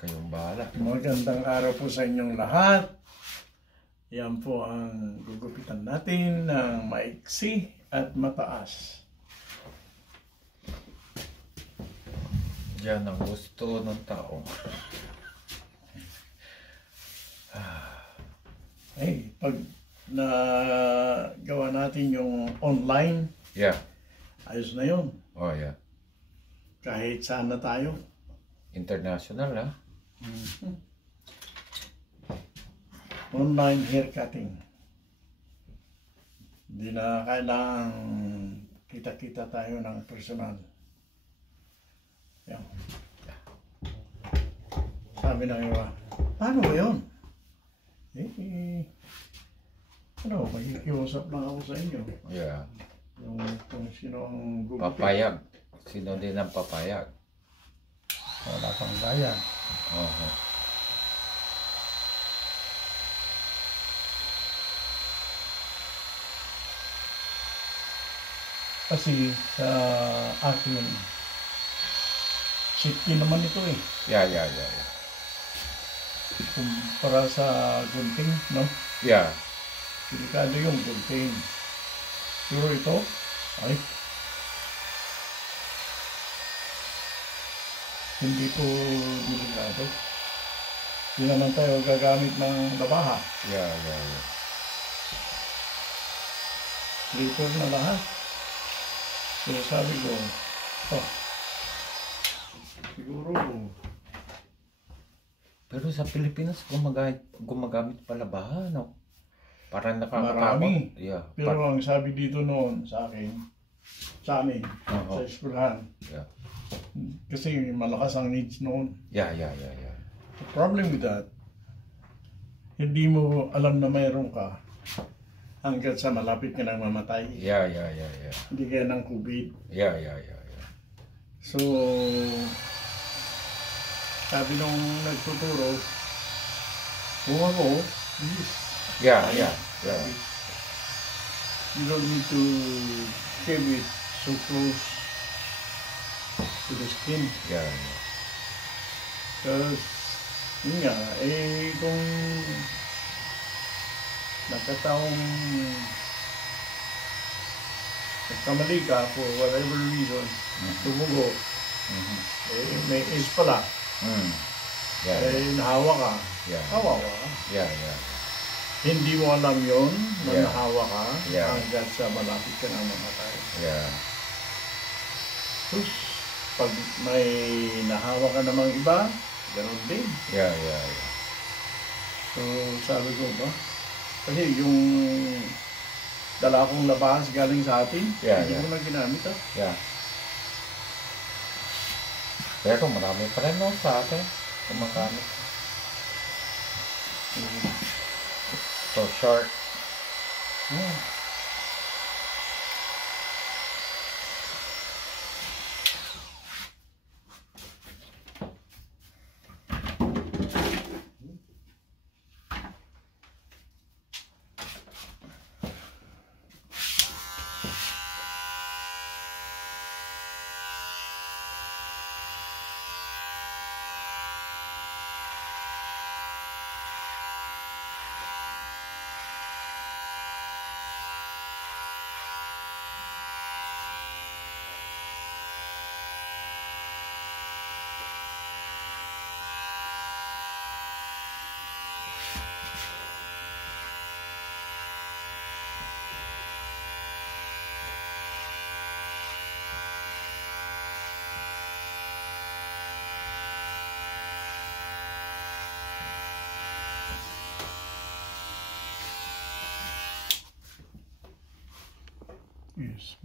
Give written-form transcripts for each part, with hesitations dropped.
Kayong bahala. Magandang araw po sa inyong lahat. Yan po ang gugupitan natin ng maiksi at mataas. Yan ang gusto ng tao. Pag nagawa natin yung online, Yeah. ayos na yun. Oh, yeah. Kahit saan na tayo. International, ha? Online hair cutting. Hindi na kailangan kita-kita tayo ng personal. Yan. Sabi ng iba, paano ba yun? Makikiusap lang ako sa inyo. Yeah. Yung kung sino ang gugupit. Papayag. Sino din ang papayag? Wala pang gaya. Kasi sa akin, safety naman ito eh. Yeah. Para sa gunting, no? Yeah. Delikado yung gunting. Pero ito, ay, hindi po delikado. Hindi naman tayo gagamit ng labaha. Yeah. Slipper na lahat. So sabi ko, siguro, Pero sa Pilipinas, gumagamit pala ba, no? Parang nakakatakot. marami. Yeah. Pero ang sabi dito noon sa akin, sa amin, Oo. sa eskwelahan, Yeah. kasi malakas ang needs noon. Yeah. The problem with that, hindi mo alam na mayroon ka hanggat sa malapit ka nang mamatay. Yeah. Hindi kaya ng COVID. Yeah. So, sabi nung nagtuturo, kung ako, yes. Yeah. You don't need to keep it so close to the skin. Yeah. Because, yun nga, kung nagkataong nagkamali ka for whatever reason, tumugo, may is pala, Yeah. nahawa ka, Yeah. hawa ka. Yeah. Hindi mo alam yun na Yeah. nahawa ka Yeah. hanggang sa malapit ka na mamatay. Yeah. Tapos, pag may nahawa ka namang iba, ganun din. Yeah. So, sabi ko ba? Kasi yung dala kong labas galing sa atin, Yeah, hindi yeah. ko na ginamit Yeah. Pero marami pa rin, no, sa atin. Kumakamit. So short. Yeah. Yes.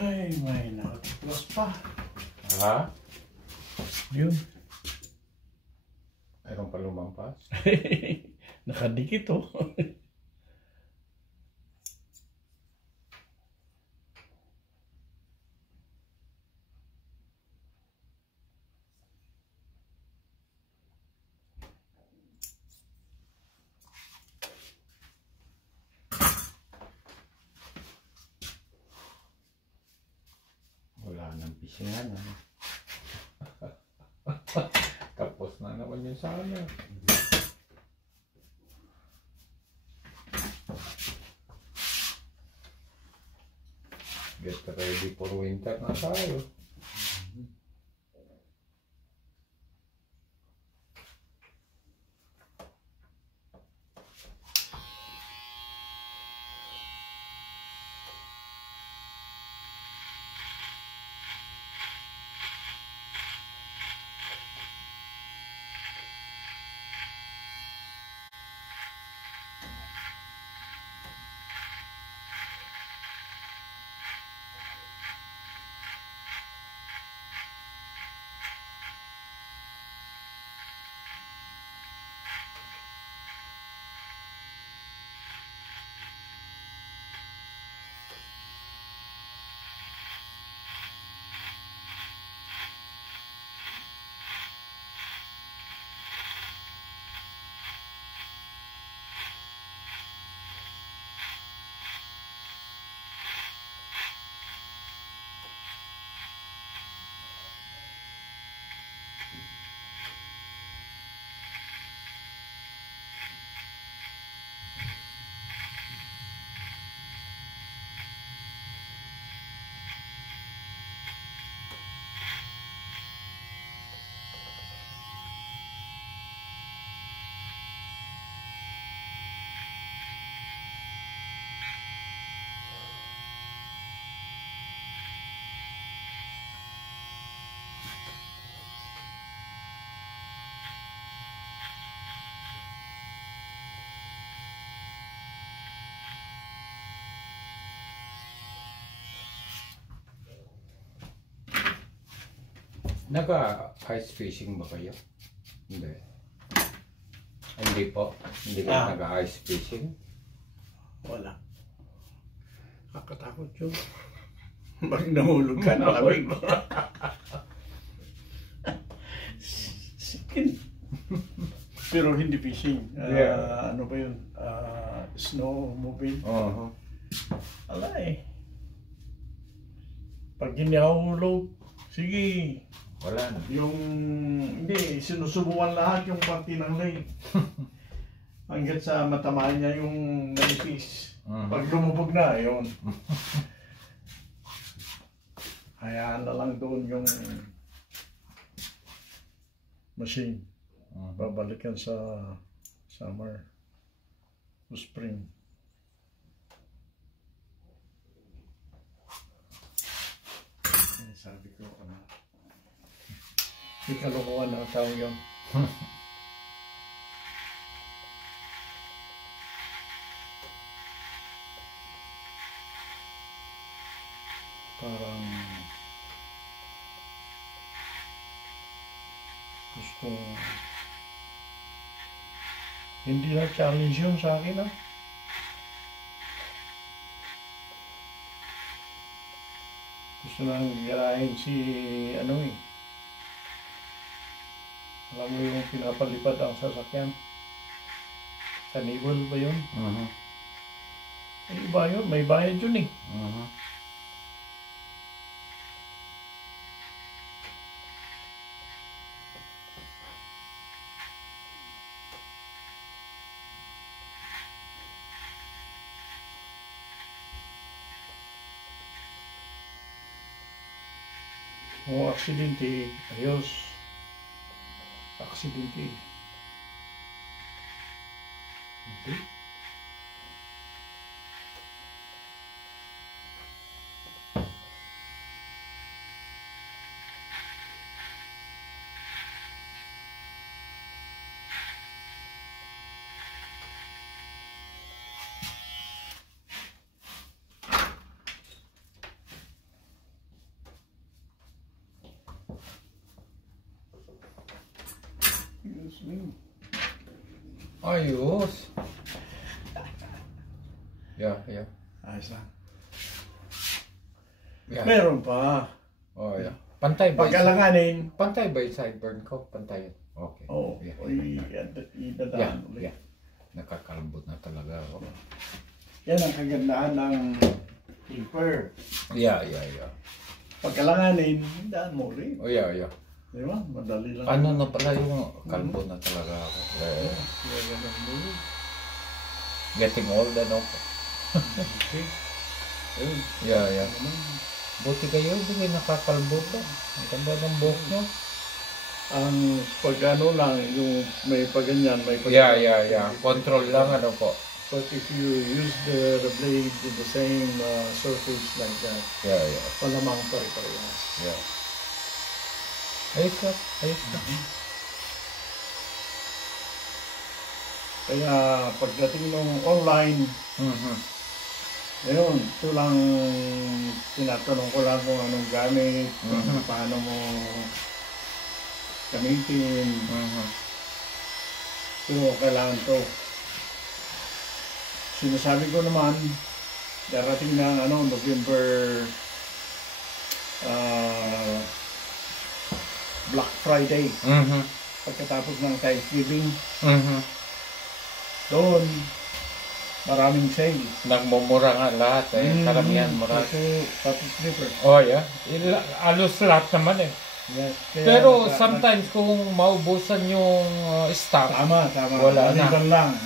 Ay, may nakatiplas pa. Ha? Yun. Mayroon pa lumampas? Nakadikit oh. Wala nang pisingan. Tapos na naman yun sa ano. Get ready for winter na tayo. Nag-ice fishing ba kayo? Hindi. Hindi po. Hindi kayo nag-ice fishing? Wala. Nakatakot yun. Pag nahulog ka, nalamig mo. Sikin. Pero hindi fishing. Yeah. Ano ba yun? Snowmobile. Wala eh. Pag hindi nahulog, sige. Wala na. Yung, hindi, sinusubukan lahat yung party ng lay. Hanggang sa matamaan niya yung naipis. Pag lumubog na, yun. Hayaan na lang doon yung machine. Babalikan sa summer o spring. Sabi ko, di kalokohan ang tao yun. Parang gusto hindi na challenge yun sa akin gusto nang garahin si ano eh. Alam mo yung pinapalipad ang sasakyan? Carnival ba yun? Iba yun, may bayad yun eh. Kung aksidente, ayos. Aksidente. Okay. Excuse me. Ayos. Yeah. Ayos lang. Yeah. Meron pa. Oh, yeah. Pantay ba? Pagkalanganin. Pantay ba yung sideburn ko? Pantay. Okay. Oo. Yeah. Idadaan ulit. Yeah. Nakakalbot na talaga. Oh. Yan ang kagandahan ng paper. Yeah. Pagkalanganin, daan mo ulit. Oh, yeah. Di ba? Madali lang. Ano na pala yung kalbo na talaga ako. Kaya ganun mo ulit. Getting old, ano po. Okay. Ayun. Yeah. Buti kayo, di kayo nakakalbo pa. Ang ganda ng buhok nyo. Ang pag-ano lang, yung may pag-ganyan, may pag-ganyan. Yeah. Control lang, ano po. But if you use the blade in the same surface like that, Yeah. palamang pare-parehas. Yeah. Ayos ka. Kaya pagdating ng online, ayun, ito lang tinatanong ko lang kung anong gamit, kung paano mo gamitin. Pero kailangan to. Sinasabi ko naman, darating na November Black Friday, pagkatapos ng Thanksgiving, doon maraming sale. Nagmumura nga lahat karamihan mura. Pati slipper. Oh yeah, alos lahat naman eh. Yes. Pero sometimes kung maubusan yung stock, Tama. Wala na.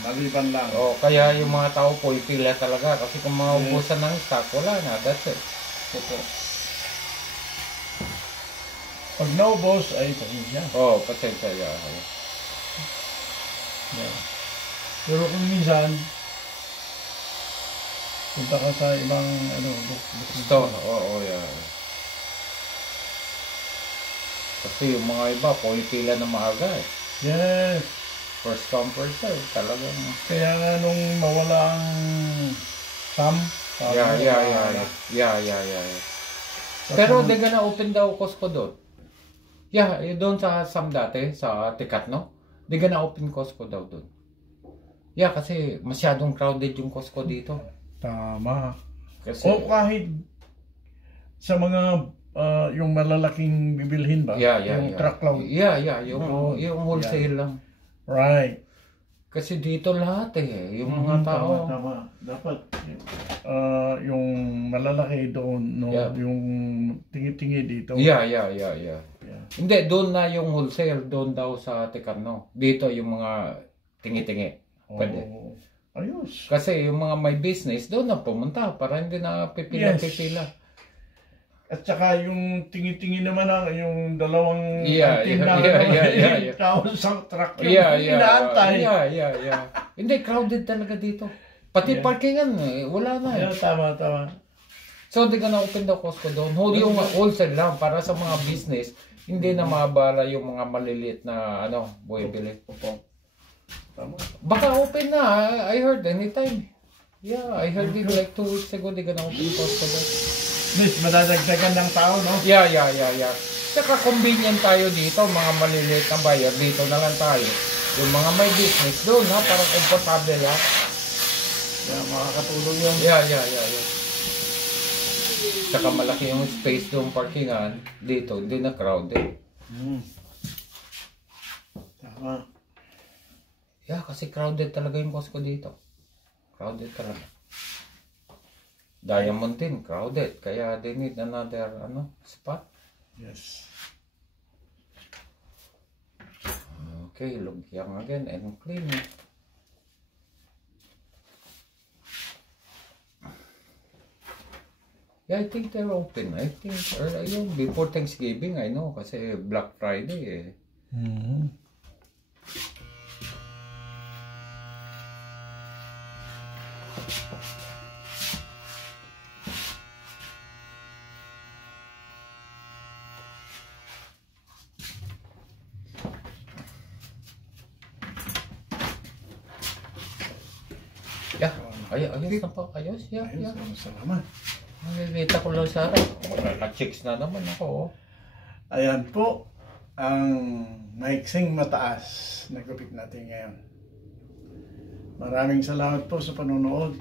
Maliban lang. oh, kaya yung mga tao po ipila talaga kasi kung maubusan ng stock, wala na, that's it. Pag naubos, ay pasensya. Oh, pasensya yeah. Pero kung minsan, punta ka sa ibang Store, oo, yeah. Kasi yung mga iba, pila na maaga eh. Yes. First come, first serve, talagang. Kaya nga nung mawala ang Sam, Yeah. Pero they gonna open daw Costco doon. Yeah, doon sa Sam dati, sa Tikat, no? They gonna open Costco daw doon. Yeah, kasi masyadong crowded yung Costco dito. Tama. Kasi, O kahit sa mga yung malalaking bibilhin ba? Yung truckload. Yeah, yung wholesale lang. Right. Kasi dito lahat eh, yung mga tao. Tama. Dapat yung malalaki doon, no? Yung tingi-tingi dito. Yeah. Hindi, doon na yung wholesale, doon daw sa Tikano. Dito yung mga tingi-tingi. Pwede. Ayos. Kasi yung mga may business, doon na pumunta para hindi na pipila. At saka yung tingi-tingi naman yung dalawang Yeah. tao sa truck yung Yeah. inaantay. Yeah. Hindi, crowded talaga dito. Pati parkingan, wala na eh. Yeah, tama. So, di ka na-open daw Costco doon. Yung wholesale lang para sa mga business, hindi na mabala yung mga maliliit na buwibili. Tama. Baka open na, I heard anytime. Yeah, I heard it like 2 weeks ago, di ka na-open Costco doon. Miss, madadagdagan ng tao, no? Yeah. Saka convenient tayo dito, mga maliliit na buyer, dito na lang tayo. Yung mga may business doon, parang komportable ha. Yeah, makakatulong yun. Yeah. Saka malaki yung space doon parkingan, dito, hindi na crowded. Tama. Yeah, kasi crowded talaga yung Costco dito. Crowded talaga. Diamond din, crowded. Kaya they need another spot. Yes. Okay, lugyang again and clean it. Yeah, I think they're open. I think before Thanksgiving, I know. Kasi Black Friday eh. Ayos na po. Ayos. Salamat. Nakikita ko lang sana. Magkaka-chicks na naman ako. Ayan po. ang maiksing mataas na gupit natin ngayon. Maraming salamat po sa panonood.